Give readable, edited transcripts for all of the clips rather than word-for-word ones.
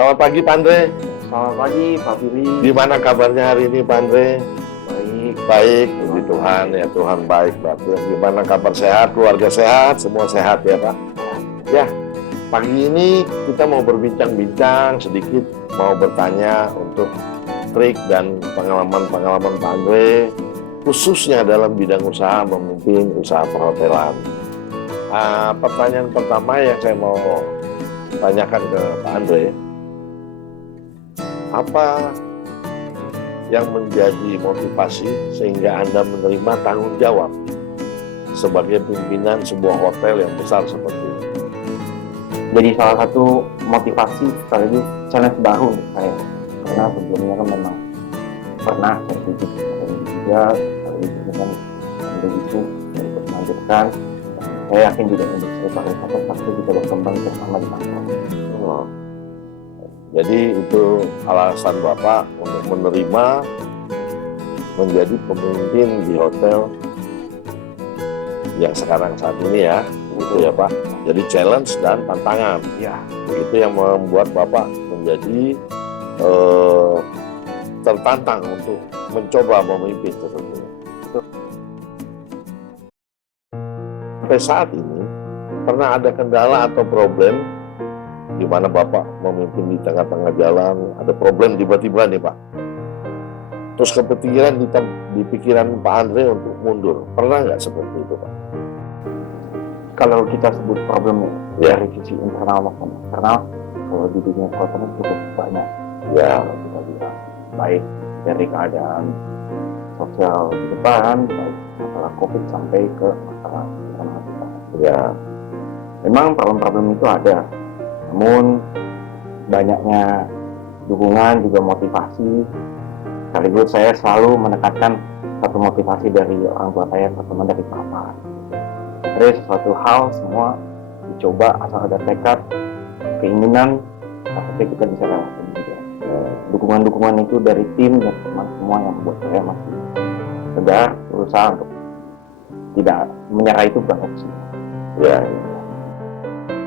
Selamat pagi Pak Andre. Selamat pagi Pak Billy. Gimana kabarnya hari ini Pak Andre? Baik. Baik, puji Tuhan ya, Tuhan baik Pak. Gimana kabar, sehat, keluarga sehat, semua sehat ya Pak? Ya, pagi ini kita mau berbincang-bincang sedikit, mau bertanya untuk trik dan pengalaman-pengalaman Pak Andre, khususnya dalam bidang usaha memimpin usaha perhotelan. Pertanyaan pertama yang saya mau tanyakan ke Pak Andre, apa yang menjadi motivasi sehingga Anda menerima tanggung jawab sebagai pimpinan sebuah hotel yang besar seperti ini? Jadi salah satu motivasi sekaligus challenge baru untuk saya, karena sebelumnya kan memang pernah saya ikut juga sekaligus dengan begitu untuk melanjutkan. Saya yakin juga industri pariwisata pasti bisa berkembang bersama di kantor. Oh. Jadi itu alasan Bapak untuk menerima menjadi pemimpin di hotel yang sekarang saat ini ya, gitu ya Pak. Jadi challenge dan tantangan. Ya. Itu yang membuat Bapak menjadi tertantang untuk mencoba memimpin seperti ini. Sampai saat ini pernah ada kendala atau problem di mana Bapak memimpin di tengah-tengah jalan, ada problem tiba-tiba nih Pak. Terus kepikiran di pikiran Pak Andre untuk mundur. Pernah nggak seperti itu Pak? Kalau kita sebut problem Ya. dari sisi internal maupun eksternal, kalau di dunia perhotelan cukup banyak. Ya. Kalau kita bilang baik dari keadaan sosial di depan, baik masalah COVID sampai ke masalah internal kita. Ya. Memang problem-problem itu ada, namun banyaknya dukungan juga motivasi. Sekaligus saya selalu menekankan satu motivasi dari orang tua saya, terutama dari papa. Jadi sesuatu hal semua dicoba asal ada tekad, keinginan, pasti kita bisa lewatin juga. Dukungan-dukungan itu dari tim dan teman semua yang membuat saya masih tegar, berusaha untuk tidak menyerah, itu bukan opsi. Ya.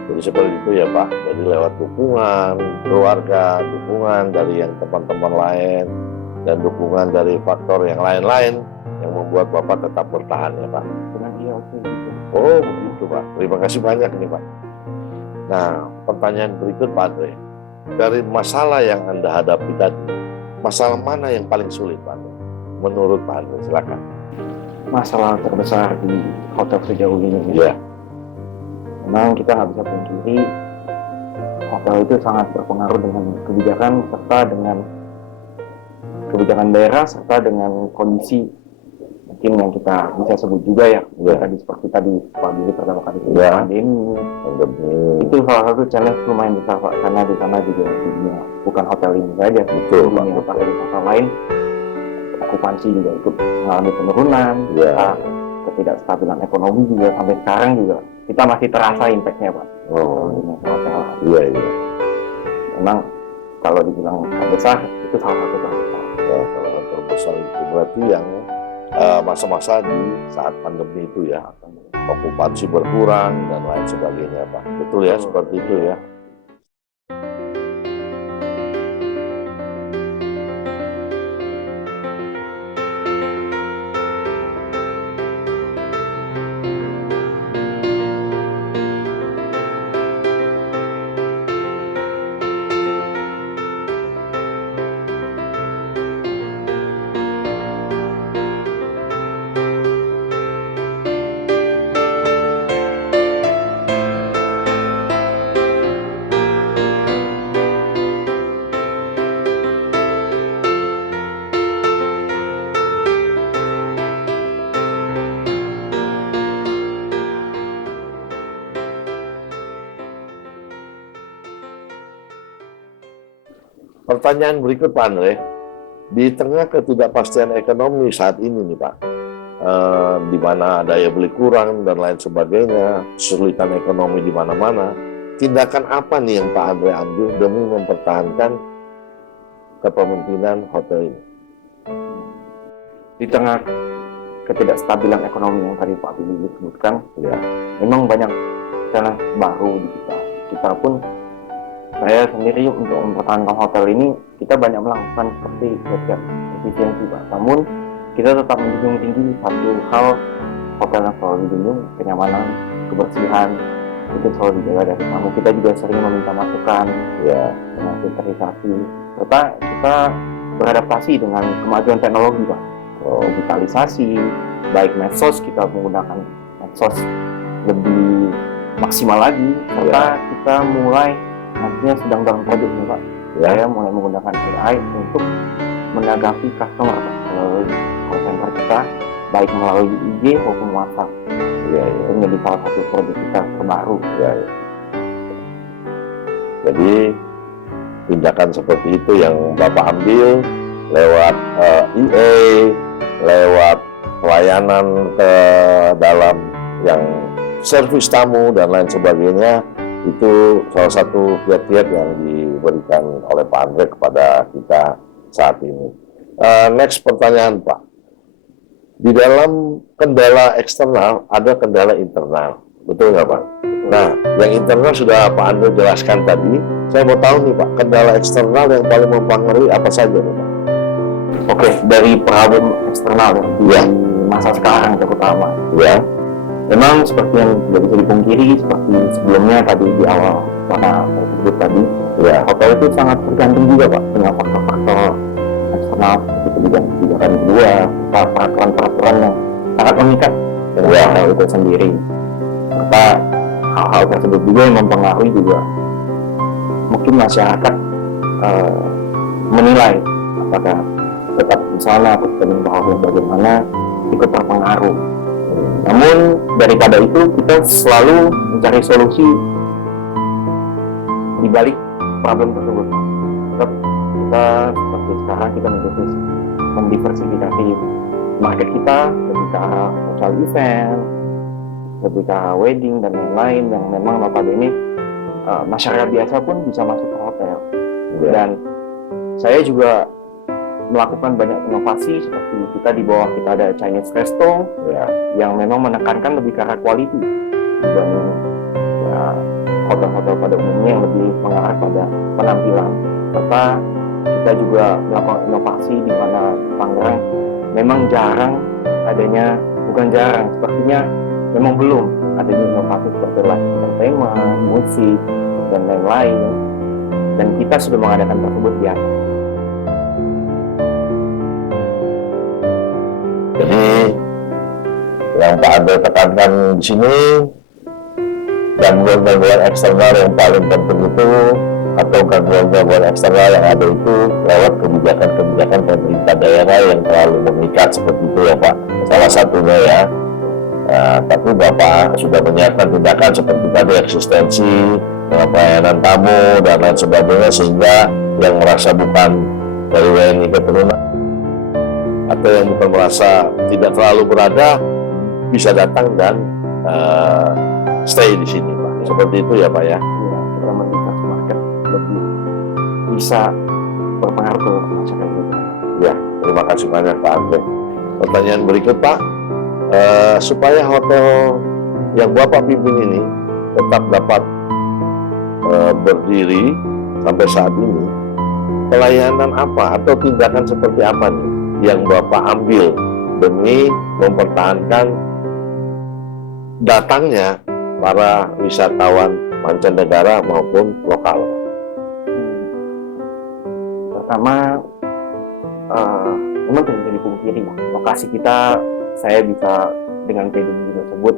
Jadi seperti itu ya Pak. Jadi lewat dukungan keluarga, dukungan dari yang teman-teman lain, dan dukungan dari faktor yang lain-lain yang membuat Bapak tetap bertahan ya Pak. Dengan dia oke gitu. Oh begitu Pak. Terima kasih banyak nih Pak. Nah, pertanyaan berikut Pak Andre. Dari masalah yang Anda hadapi tadi, masalah mana yang paling sulit Pak Andre? Menurut Pak Andre, silakan. Masalah terbesar di hotel sejauh ini, Ya. memang kita nggak bisa pungkiri hotel itu sangat berpengaruh dengan kebijakan serta dengan kebijakan daerah serta dengan kondisi mungkin yang kita bisa sebut juga ya, tadi seperti tadi pagi pertama kali pandemi. Itu salah satu challenge lumayan besar Pak, karena di sana juga di dunia bukan hotel ini saja, Betul, di dunia pariwisata lain okupansi juga ikut mengalami penurunan. Ketidakstabilan ekonomi juga sampai sekarang juga kita masih terasa impact-nya Pak. Dunia hotel. Iya. Memang kalau dibilang terbesar itu salah satu terbesar. Ya, kalau terbesar itu berarti yang masa-masa di saat pandemi itu ya, okupansi berkurang dan lain sebagainya Pak. Betul ya, seperti itu ya. Pertanyaan berikut Pak Andre, di tengah ketidakpastian ekonomi saat ini nih Pak, di mana daya beli kurang dan lain sebagainya, kesulitan ekonomi di mana-mana, tindakan apa nih yang Pak Andre ambil demi mempertahankan kepemimpinan hotel ini? Di tengah ketidakstabilan ekonomi yang tadi Pak Billy sebutkan, Ya. memang banyak challenge baru di kita. Kita pun saya sendiri untuk mempertahankan hotel ini, kita banyak melakukan seperti efisiensi Pak. Namun kita tetap menjunjung tinggi satu hal, hotel yang selalu dijunjung, kenyamanan, kebersihan, itu selalu dijaga dari tamu. Kita juga sering meminta masukan Ya, dengan filterisasi, serta kita beradaptasi dengan kemajuan teknologi Pak. Digitalisasi, baik medsos, kita menggunakan medsos lebih maksimal lagi, serta kita mulai nantinya sedang dalam proyek nih Pak. ya, Saya mulai menggunakan AI untuk menanggapi customer Pak, melalui call center kita, baik melalui IG maupun WhatsApp. ya, Itu menjadi salah satu proyek kita terbaru. ya. Jadi tindakan seperti itu yang Bapak ambil lewat EA, lewat pelayanan ke dalam yang servis tamu dan lain sebagainya, itu salah satu kiat-kiat yang diberikan oleh Pak Andre kepada kita saat ini. Next pertanyaan Pak, di dalam kendala eksternal ada kendala internal, betul nggak Pak? Nah, yang internal sudah Pak Andre jelaskan tadi. Saya mau tahu nih Pak, kendala eksternal yang paling mempengaruhi apa saja nih Pak? Oke, dari problem eksternal di Ya. masa sekarang terutama. Ya, Memang seperti yang tidak bisa dipungkiri, seperti sebelumnya tadi di awal mana saya sebut tadi, ya, hotel itu sangat tergantung juga Pak dengan faktor-faktor eksternal seperti kebijakan kedua, peraturan-peraturan yang sangat mengikat dengan Ya. hotel itu sendiri. Serta hal-hal tersebut juga yang mempengaruhi juga mungkin masyarakat menilai apakah tetap di sana atau di bawah bagaimana, ikut terpengaruh. Namun daripada itu kita selalu mencari solusi di balik problem tersebut. Tetap kita seperti sekarang kita mendiversifikasi market kita lebih ke arah social event, lebih ke arah wedding dan lain-lain yang memang notabene masyarakat biasa pun bisa masuk ke hotel. ya, Dan saya juga melakukan banyak inovasi seperti kita di bawah kita ada Chinese Resto ya, yang memang menekankan lebih ke arah quality dibanding ya, hotel-hotel pada umumnya yang lebih mengarah pada penampilan. Serta kita juga melakukan inovasi di mana Tangerang memang jarang adanya, bukan jarang, sepertinya memang belum adanya inovasi seperti live entertainment, musik, dan lain-lain. Dan kita sudah mengadakan tersebut di atas. Jadi yang Pak Andre tekankan di sini, gangguan-gangguan eksternal yang paling penting itu, atau gangguan-gangguan eksternal yang ada itu lewat kebijakan-kebijakan pemerintah daerah yang terlalu mengikat seperti itu ya Pak. Salah satunya ya. Nah, tapi Bapak sudah menyiapkan tindakan seperti tadi eksistensi, pelayanan tamu dan lain sebagainya, sehingga yang merasa bukan dari WNI keturunan atau yang bukan merasa tidak terlalu berada bisa datang dan stay di sini Pak. Seperti itu ya Pak ya. Ya, kita mendikas market lebih bisa berpengaruh ke masyarakat juga. Ya, terima kasih banyak Pak Andre. Pertanyaan berikut Pak, supaya hotel yang Bapak pimpin ini tetap dapat berdiri sampai saat ini, pelayanan apa atau tindakan seperti apa nih yang Bapak ambil demi mempertahankan datangnya para wisatawan mancanegara maupun lokal? Pertama, memang tidak bisa dipungkiri ya, lokasi kita, saya bisa dengan PDB tersebut,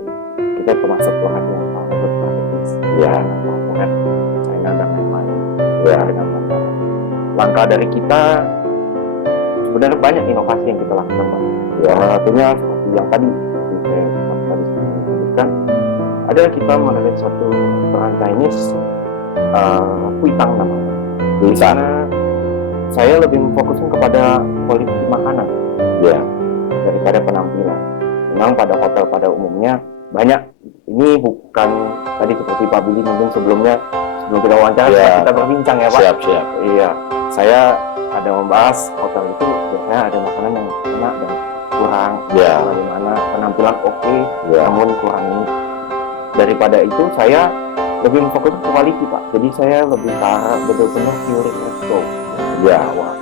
kita termasuk lokasi yang sangat strategis ya, korporat, China dan lain-lain ya, dengan bandara. Langkah dari kita sebenarnya banyak inovasi yang kita lakukan Pak. Ya, salah satunya seperti yang tadi saya sebutkan, ada kita melalui suatu restoran Chinese, Kuitang namanya. Di sana saya lebih memfokuskan kepada kualitas makanan Ya, daripada penampilan. Memang pada hotel pada umumnya banyak, ini bukan tadi seperti Pak Billy mungkin sebelum kita wawancara Ya. kita berbincang ya Pak. siap. Iya, saya ada membahas hotel itu biasanya ada makanan yang enak dan kurang, Ya, bagaimana penampilan oke, ya, namun kurang ini. Daripada itu saya lebih fokus ke quality Pak. Jadi saya lebih ke arah betul-betul pure resto Ya. awal,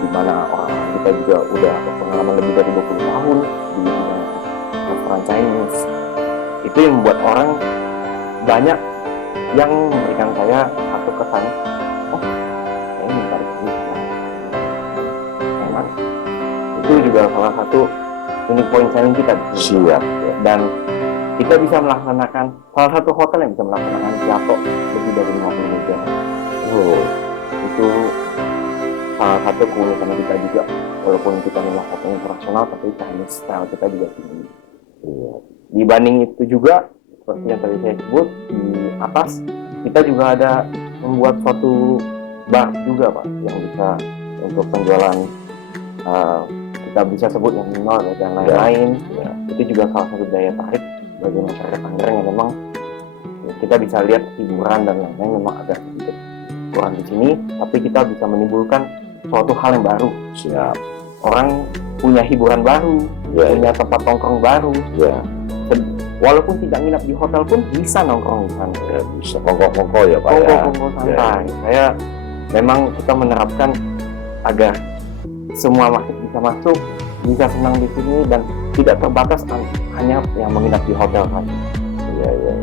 di mana orang kita juga udah berpengalaman lebih dari 20 tahun di bidang restoran Chinese. Itu yang membuat orang banyak yang memberikan saya satu kesan, oh saya minta ini enak. Itu juga salah satu unique point selling kita di sini. Siap. Dan kita bisa melaksanakan, salah satu hotel yang bisa melaksanakan piato lebih dari 50 meja. Oh, Itu salah satu keunikan kita juga, walaupun kita memang hotel internasional tapi Chinese style kita juga tinggi. iya. Dibanding itu juga, seperti yang tadi saya sebut, di atas kita juga ada membuat suatu bar juga Pak, yang bisa untuk penjualan, kita bisa sebut yang minimal dan lain-lain. Ya. Itu juga salah satu daya tarik bagi masyarakat Tangerang yang memang kita bisa lihat hiburan dan lain-lain memang agak sedikit kurang di sini, tapi kita bisa menimbulkan suatu hal yang baru. Siap. Orang punya hiburan baru, Ya. punya tempat nongkrong baru. Ya. Walaupun tidak nginap di hotel pun bisa nongkrong di sana. Ya, bisa kongko-kongko ya Pak ya. Kongko-kongko santai. Saya memang kita menerapkan agar semua bisa masuk, bisa senang di sini dan tidak terbatas hanya yang menginap di hotel saja. Iya, iya.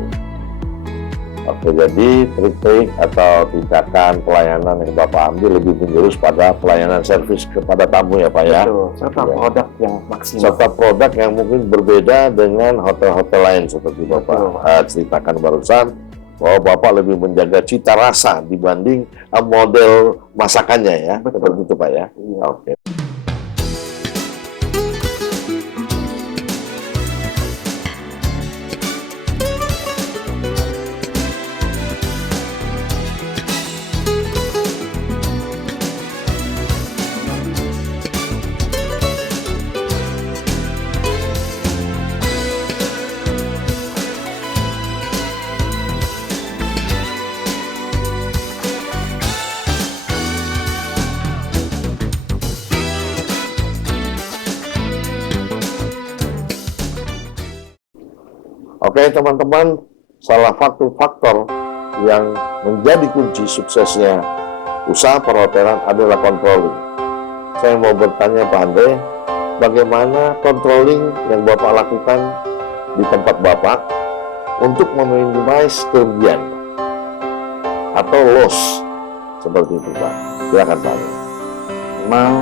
Oke, jadi trik-trik atau tindakan pelayanan yang Bapak ambil lebih menjurus pada pelayanan servis kepada tamu ya Pak ya. Betul, serta Ya. produk yang maksimal. Serta produk yang mungkin berbeda dengan hotel-hotel lain seperti Bapak Betul. ceritakan barusan, bahwa Bapak lebih menjaga cita rasa dibanding model masakannya ya. Betul. Seperti itu Pak ya. Iya. Oke. Oke teman-teman, salah satu faktor yang menjadi kunci suksesnya usaha perhotelan adalah controlling. Saya mau bertanya Pak Andre, bagaimana controlling yang Bapak lakukan di tempat Bapak untuk meminimais kerugian atau loss seperti itu Pak? Silakan Pak Andre. Memang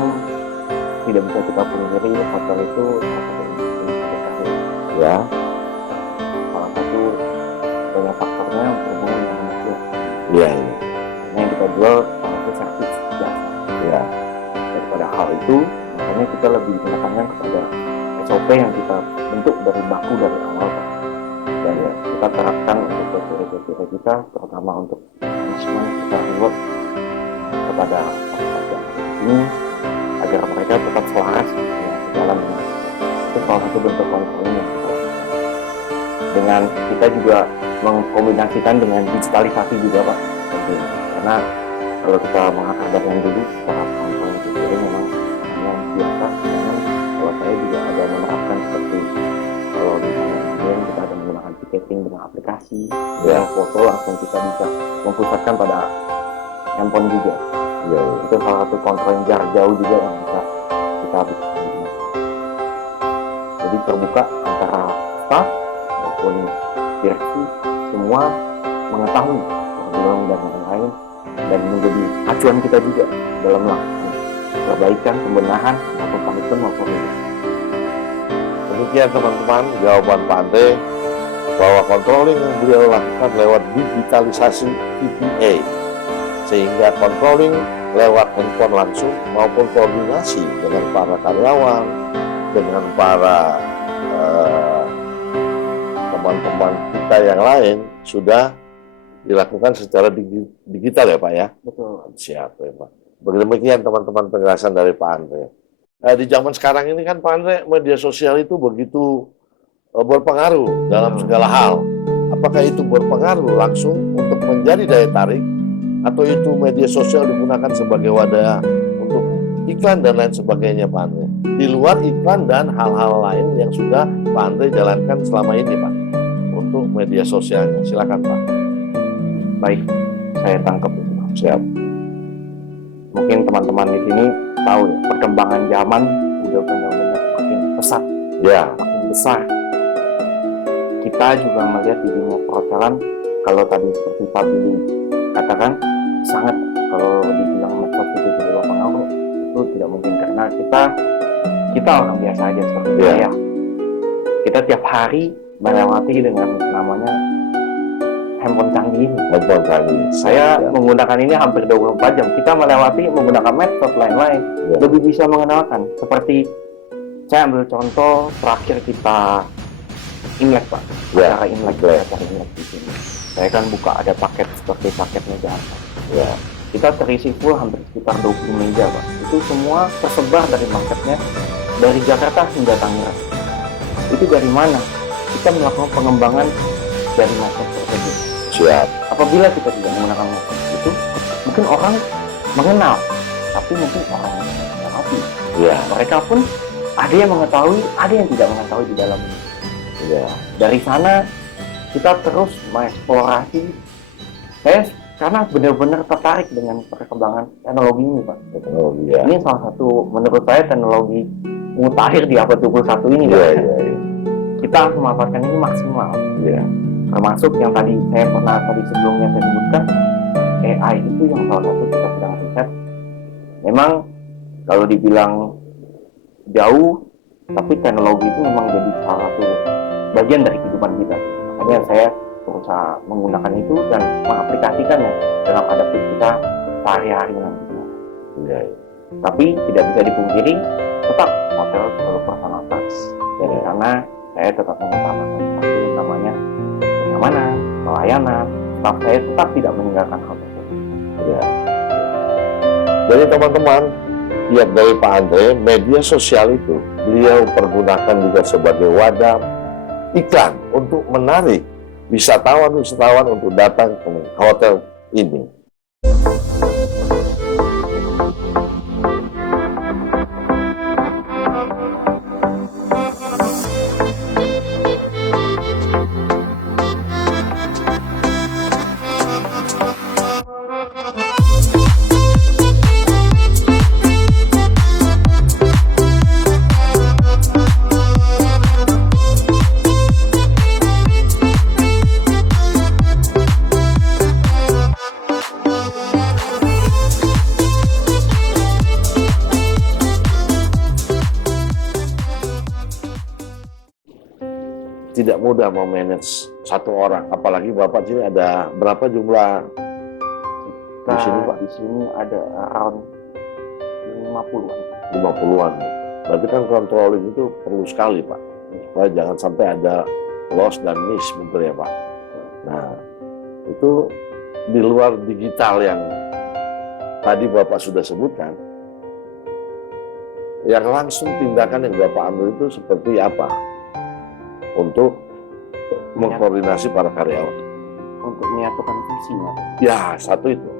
tidak bisa kita pungkiri hotel itu salah satu industri berkarir. Ya, Salah satu banyak faktornya berhubungan dengan manusia. iya, iya, Yang kita jual salah satu servis jasa. ya, Daripada hal itu, makanya kita lebih menekankan kepada SOP yang kita bentuk dari baku dari awal Pak. Dan kita terapkan untuk kriteria kita, terutama untuk manajemen kita reward kepada staff yang ada di sini agar mereka tetap selaras dengan sejalan dengan kita. Itu salah satu bentuk kontrolnya yang kita lakukan. Dengan kita juga mengkombinasikan dengan digitalisasi juga Pak, tentunya. Karena kalau kita menghadap yang dulu secara kontrol itu memang hanya biasa. Dengan kalau saya juga ada menerapkan seperti kalau di sana kita ada menggunakan ticketing dengan aplikasi, dengan foto langsung kita bisa mempusatkan pada handphone juga. iya, iya. Itu salah satu kontrol yang jarak jauh juga yang bisa kita bisa. Jadi terbuka antara staff maupun direksi, semua mengetahui program dan lain-lain dan menjadi acuan kita juga dalam melakukan perbaikan, pembenahan maupun komitmen maupun review. Demikian teman-teman jawaban Pak Andre bahwa controlling yang beliau lakukan lewat digitalisasi TPA, sehingga controlling lewat handphone langsung maupun koordinasi dengan para karyawan, dengan para teman-teman kita yang lain sudah dilakukan secara digital ya Pak ya. Betul. Siap ya Pak. Demikian teman-teman penjelasan dari Pak Andre. Di zaman sekarang ini kan Pak Andre, media sosial itu begitu berpengaruh dalam segala hal. Apakah itu berpengaruh langsung untuk menjadi daya tarik, atau itu media sosial digunakan sebagai wadah untuk iklan dan lain sebagainya Pak Andre? Di luar iklan dan hal-hal lain yang sudah Pak Andre jalankan selama ini Pak, untuk media sosialnya. Silakan Pak. Baik, saya tangkap itu. Siap. Mungkin teman-teman di sini tahu ya, perkembangan zaman udah benar-benar makin pesat, Ya, makin besar. Kita juga melihat di dunia perhotelan, kalau tadi seperti Pak Billy katakan, sangat kalau dibilang medsos itu tidak pengaruh, itu tidak mungkin karena kita orang biasa aja seperti Iya. saya. Kita tiap hari melewati dengan namanya handphone canggih ini. betul tadi. Saya Ya. menggunakan ini hampir 24 jam. Kita melewati menggunakan medsos lain-lain. Ya. Lebih bisa mengenalkan. Seperti saya ambil contoh terakhir kita Imlek, Pak. Ya. Acara Imlek, Oke. acara Imlek di sini. Saya kan buka ada paket seperti paket meja. Ya. Kita terisi full hampir sekitar 20 meja, Pak. Itu semua tersebar dari marketnya dari Jakarta hingga Tangerang. Itu dari mana? Kita melakukan pengembangan dari market tersebut. Siap. Apabila kita tidak menggunakan medsos itu, mungkin orang mengenal, tapi mungkin orang tidak mengerti. Ya. Mereka pun ada yang mengetahui, ada yang tidak mengetahui di dalam ini. Ya. Dari sana kita terus mengeksplorasi. Saya karena benar-benar tertarik dengan perkembangan teknologi ini, Pak. Teknologi ya. Ini salah satu menurut saya teknologi mutakhir di abad 21 ini, Pak. Iya, iya, iya. Kita harus memanfaatkan ini maksimal. Iya. Termasuk yang tadi saya pernah tadi sebelumnya saya sebutkan, AI itu yang salah satu kita sedang riset. Memang kalau dibilang jauh, tapi teknologi itu memang jadi salah satu bagian dari kehidupan kita. Makanya saya berusaha menggunakan itu dan mengaplikasikannya dalam hadap kita sehari-hari nantinya. Iya, iya. Tapi tidak bisa dipungkiri, tetap hotel perlu personal touch. Jadi karena saya tetap mengutamakan satu namanya kenyamanan, pelayanan, staff saya tetap tidak meninggalkan hal tersebut. Ya. Jadi teman-teman, lihat dari Pak Andre, media sosial itu beliau pergunakan juga sebagai wadah iklan untuk menarik wisatawan-wisatawan untuk datang ke hotel ini. Tidak mudah memanage satu orang, apalagi Bapak sini ada berapa jumlah di sini, Pak? Di sini ada around 50-an. 50-an. Berarti kan controlling itu perlu sekali, Pak. Supaya jangan sampai ada loss dan miss, betul ya, Pak? Nah, itu di luar digital yang tadi Bapak sudah sebutkan, yang langsung tindakan yang Bapak ambil itu seperti apa? Untuk mengkoordinasi para karyawan. Untuk menyatukan visi, Mas. Ya, satu itu.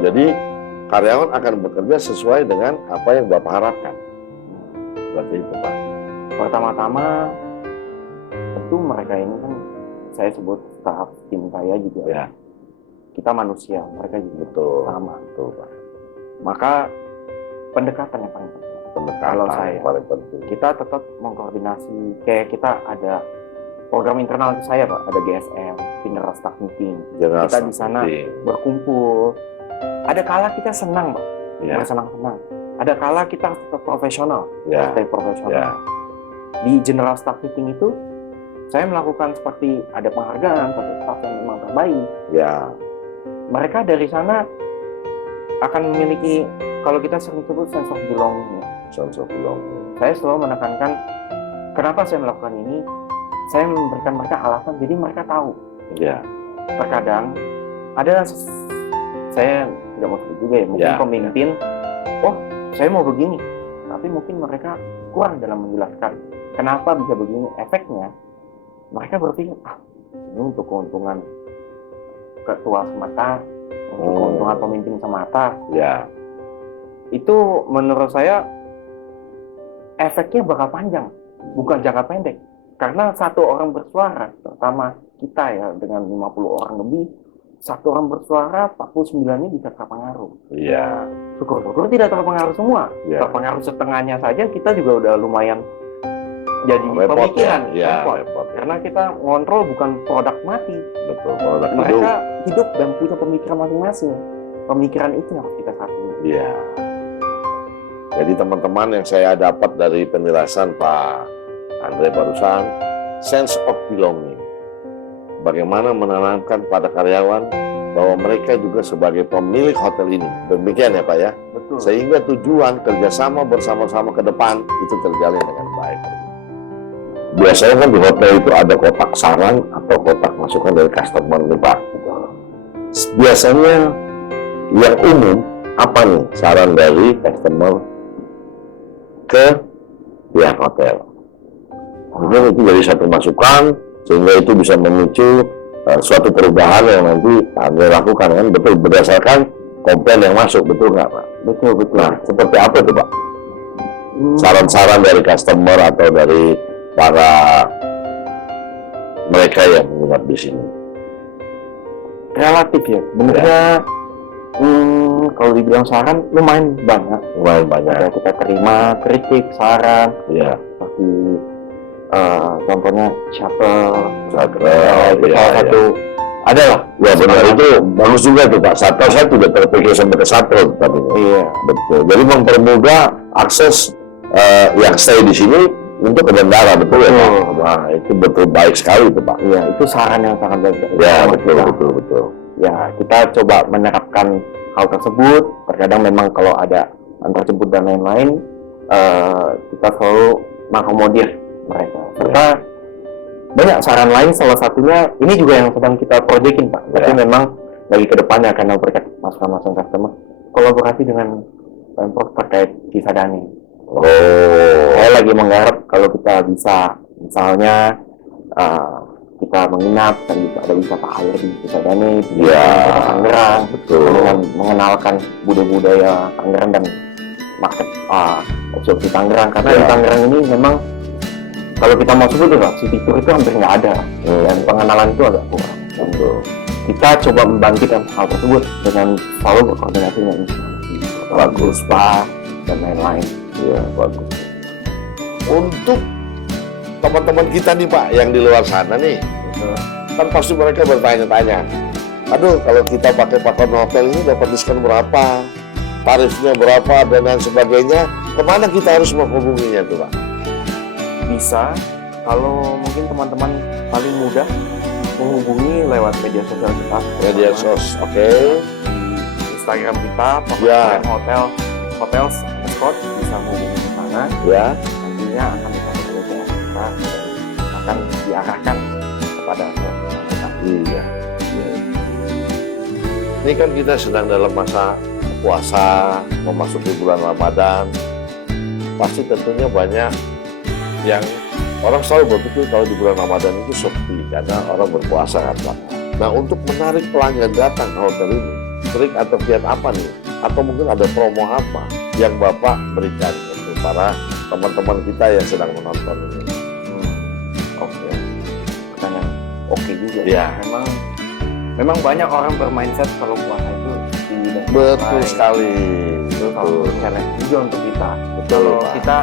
Jadi karyawan akan bekerja sesuai dengan apa yang Bapak harapkan. Berarti itu, Pak. Pertama-tama tentu mereka ini kan saya sebut tahap tim saya juga. Ya, Kita manusia, mereka juga betul. sama. Betul, Pak. Maka pendekatan yang paling penting. Pendekatan Kalau saya- yang paling penting. Kita tetap mengkoordinasi, kayak kita ada program internal saya, Pak, ada GSM, General Staff Meeting. General Kita di Staff sana Meeting. berkumpul. Ada kala kita senang, Pak, Ya, bersenang-senang. Ada kala kita tetap profesional, ya, stay profesional. ya, Di General Staff Meeting itu, saya melakukan seperti ada penghargaan satu staff yang memang terbaik. ya, Mereka dari sana akan memiliki, kalau kita sering sebut sense of belonging. sense of belonging. Saya selalu menekankan kenapa saya melakukan ini. Saya memberikan mereka alasan, jadi mereka tahu. Ya, Terkadang ada saya tidak mau sebut juga ya, mungkin Ya. pemimpin, oh saya mau begini, tapi mungkin mereka kurang dalam menjelaskan kenapa bisa begini. Efeknya mereka berpikir, ini untuk keuntungan ketua semata, untuk keuntungan pemimpin semata. ya, Itu menurut saya efeknya bakal panjang, bukan jangka pendek. Karena satu orang bersuara, terutama kita ya dengan 50 orang lebih, satu orang bersuara 49-nya bisa terpengaruh. Iya. Syukur-syukur tidak terpengaruh semua. Iya. Terpengaruh setengahnya saja kita juga udah lumayan jadi Repot pemikiran. ya. Repot. Repot. Karena kita ngontrol bukan produk mati. Betul. Produk Mereka hidup dan punya pemikiran masing-masing. Pemikiran itu yang harus kita satuin. Iya. Jadi teman-teman, yang saya dapat dari penjelasan Pak Andre barusan, sense of belonging. Bagaimana menanamkan pada karyawan bahwa mereka juga sebagai pemilik hotel ini. Demikian ya Pak ya. Betul. Sehingga tujuan kerjasama bersama-sama ke depan itu terjalin dengan baik. Biasanya kan di hotel itu ada kotak saran atau kotak masukan dari customer nih Pak. Biasanya yang umum apa nih saran dari customer ke pihak hotel? Mungkin itu jadi satu masukan sehingga itu bisa memicu suatu perubahan yang nanti Anda lakukan kan, betul, berdasarkan komplain yang masuk, betul nggak Pak? Betul. Nah, seperti apa tuh Pak? Saran-saran dari customer atau dari para mereka yang menginap di sini? Relatif ya, sebenarnya kalau dibilang saran lumayan banyak. Ya. Kita terima kritik, saran, Iya. seperti contohnya shuttle, Iya, itu salah satu ada lah. Ya benar, itu bagus juga tuh Pak. Shuttle saya tidak terpikir sampai ke shuttle, tapi Iya, betul. Jadi mempermudah akses yang stay di sini untuk ke bandara, betul ya Pak? Nah, itu betul baik sekali tuh Pak. iya, itu saran yang sangat baik. Ya, Sama kita. betul. Ya, kita coba menerapkan hal tersebut. Terkadang memang kalau ada antar jemput dan lain-lain, kita selalu mengakomodir mereka. Serta banyak saran lain, salah satunya ini juga yang sedang kita proyekin Pak. Tapi memang lagi ke depannya karena berkat masukan-masukan customer, kolaborasi dengan Pemprov terkait Cisadane. Saya lagi menggarap kalau kita bisa, misalnya kita menginap dan juga ada wisata air di Cisadane, di Tangerang, Betul. dengan mengenalkan budaya Tangerang dan market opsi Tangerang, karena di Tangerang ini memang kalau kita mau sebut ya, city tour itu hampir nggak ada, dan pengenalan itu agak kurang. Betul. Kita coba membangkitkan hal tersebut dengan selalu berkoordinasi dengan bagus Pak dan lain-lain. Ya, bagus. Untuk teman-teman kita nih Pak yang di luar sana nih, kan pasti mereka bertanya-tanya, aduh kalau kita pakai paket hotel ini dapat diskon berapa, tarifnya berapa dan lain sebagainya, kemana kita harus menghubunginya tuh Pak? Bisa, kalau mungkin teman-teman paling mudah menghubungi lewat media sosial kita. Media sos, oke. Instagram kita, Ya. hotel Scott, bisa menghubungi ke sana. Ya. Nantinya akan disampaikan ke kita dan akan diarahkan kepada kita. Iya. Ini kan kita sedang dalam masa puasa, memasuki bulan Ramadan. Pasti tentunya banyak yang orang selalu berpikir kalau di bulan Ramadan itu sepi karena orang berpuasa kan Pak. Nah, untuk menarik pelanggan datang ke hotel ini, trik atau kiat apa nih? Atau mungkin ada promo apa yang Bapak berikan untuk para teman-teman kita yang sedang menonton ini? Oke, pertanyaan oke juga. Ya. Memang banyak orang bermindset kalau puasa itu tidak Betul baik. sekali. Itu salah satu challenge juga untuk kita. Betul, Kalau Pak. kita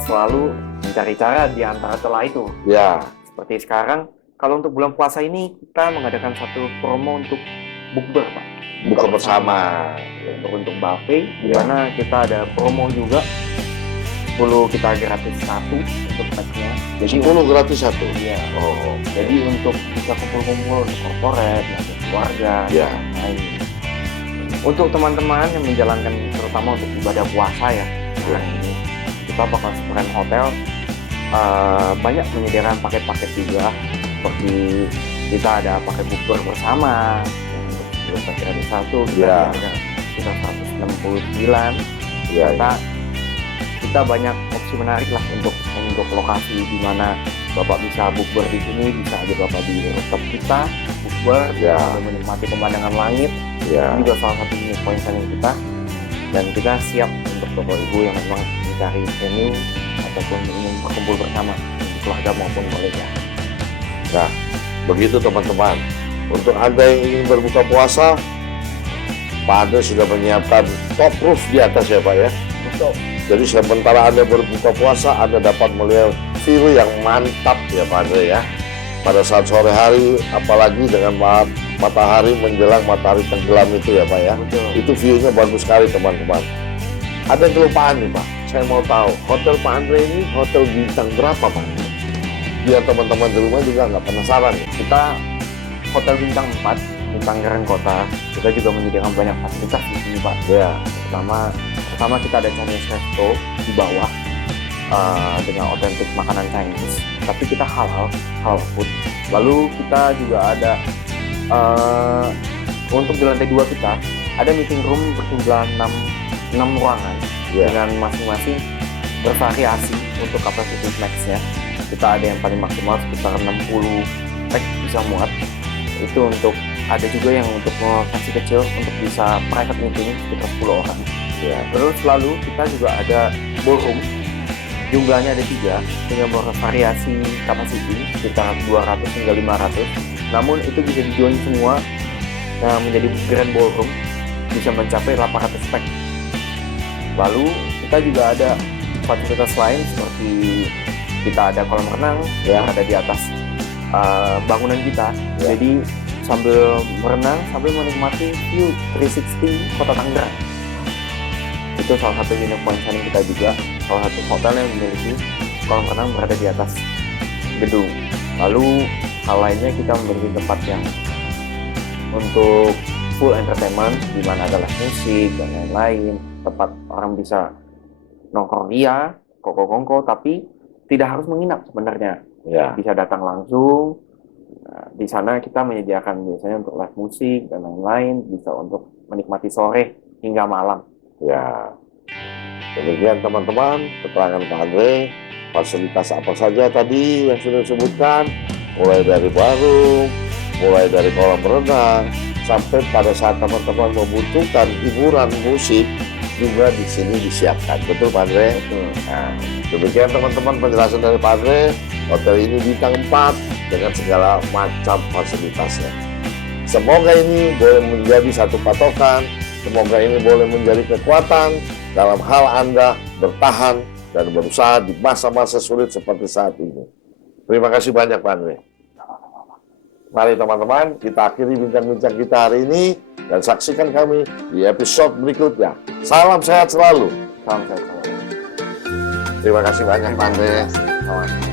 selalu mencari cara di antara celah itu. Ya. Seperti sekarang, kalau untuk bulan puasa ini kita mengadakan satu promo untuk bukber Pak. Buka bersama. Untuk buffet, di Ya. mana kita ada promo juga. 10 kita gratis satu untuk packnya. Jadi 10 gratis satu. Iya. Oh. Jadi untuk bisa kumpul-kumpul di korporat, di keluarga, Ya. dan lain. Untuk teman-teman yang menjalankan terutama untuk ibadah puasa ya, sekarang ini kita bakal Spren Hotel banyak menyediakan paket-paket juga, seperti kita ada paket bukber bersama yang untuk sebelum gratis satu Ya. ada sekitar 169. Ya. Kita banyak opsi menarik lah untuk lokasi di mana Bapak bisa bukber di sini, bisa aja Bapak di rooftop kita bukber, Ya. sambil menikmati pemandangan langit. Ya. Ini juga salah satu unique point selling kita, dan kita siap untuk Bapak Ibu yang memang mencari venue ataupun ingin berkumpul bersama keluarga maupun kolega. Nah, begitu teman-teman. Untuk Anda yang ingin berbuka puasa, Pak Andre sudah menyiapkan top roof di atas ya Pak ya. Betul. Jadi sementara Anda berbuka puasa, Anda dapat melihat view yang mantap ya Pak Andre ya. Pada saat sore hari, apalagi dengan matahari menjelang matahari tenggelam itu ya Pak ya. Betul. Itu view-nya bagus sekali teman-teman. Ada yang kelupaan nih Pak, saya mau tahu hotel Pak Andre ini hotel bintang berapa Pak? Biar teman-teman di rumah juga nggak penasaran. Kita hotel bintang 4 di Tangerang Kota. Kita juga menyediakan banyak fasilitas di sini Pak. Ya, Pertama kita ada Chinese Resto di bawah dengan otentik makanan Chinese. Tapi kita halal food. Lalu kita juga ada untuk di lantai 2 kita ada meeting room berjumlah 6 ruangan ya, dengan masing-masing bervariasi untuk kapasitas max-nya. Kita ada yang paling maksimal sekitar 60 pack bisa muat. Itu untuk ada juga yang untuk versi kecil untuk bisa private meeting sekitar 10 orang. ya. Terus lalu kita juga ada ballroom, jumlahnya ada 3 dengan bervariasi kapasiti sekitar 200 hingga 500. Namun itu bisa di-join semua menjadi grand ballroom, bisa mencapai 800 pack. Lalu kita juga ada fasilitas lain seperti kita ada kolam renang yang ada di atas bangunan kita. Ya. Jadi sambil berenang, sambil menikmati view 360 Kota Tangerang. Itu salah satu unique point selling kita juga, salah satu hotel yang memiliki kolam renang berada di atas gedung. Lalu hal lainnya kita memiliki tempat yang untuk full entertainment, di mana ada live musik dan lain-lain, tempat orang bisa nongkrong ria, kongko-kongko, tapi tidak harus menginap sebenarnya. Ya, Bisa datang langsung. Nah, di sana kita menyediakan biasanya untuk live musik dan lain-lain, bisa untuk menikmati sore hingga malam. ya. Demikian teman-teman, keterangan Pak Andre, fasilitas apa saja tadi yang sudah disebutkan, mulai dari warung, mulai dari kolam renang, sampai pada saat teman-teman membutuhkan hiburan musik, juga di sini disiapkan. Betul Pak Andre? Betul. Nah, demikian teman-teman penjelasan dari Pak Andre. Hotel ini bintang 4 dengan segala macam fasilitasnya. Semoga ini boleh menjadi satu patokan, semoga ini boleh menjadi kekuatan dalam hal Anda bertahan dan berusaha di masa-masa sulit seperti saat ini. Terima kasih banyak Pak Andre. Mari teman-teman, kita akhiri bincang-bincang kita hari ini dan saksikan kami di episode berikutnya. Salam sehat selalu. Salam sehat. Terima kasih banyak Pak Andre. Salam.